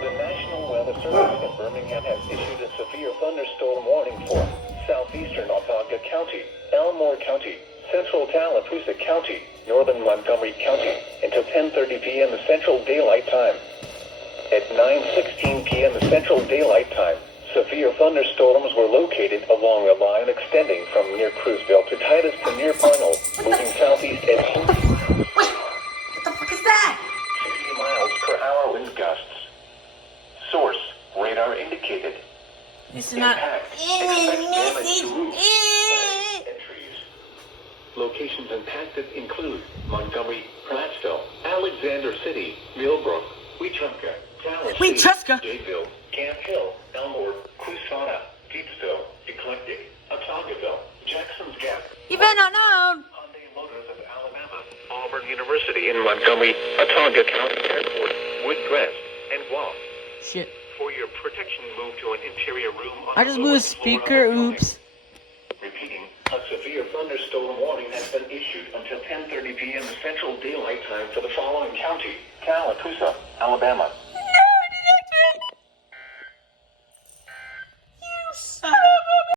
The National Weather Service in Birmingham has issued a severe thunderstorm warning for southeastern Otauga County, Elmore County, central Tallapoosa County, northern Montgomery County, until 10:30 p.m. Central Daylight Time. At 9:16 p.m. Central Daylight Time, severe thunderstorms were located along a line extending from near Cruiseville to Titus to near Parnell, moving southeast at 60 miles per hour wind gusts. Source, radar indicated. It's not. Locations impacted include Montgomery, Prattsville, Alexander City, Millbrook, Wetumpka, Dallas City, Jayville, Camp Hill, Elmore, Coushatta, Deepsville, Eclectic, Otaugaville, Jackson's Gap, Even unknown. Hyundai Motors of Alabama, Auburn University in Montgomery, Otaugah County Airport, Woodcrest, and Guam. Shit. For your protection, move to an interior room. I just moved a speaker. Oops. Repeating, a severe thunderstorm warning has been issued until 10:30 p.m. Central Daylight Time for the following county: Tallapoosa, Alabama,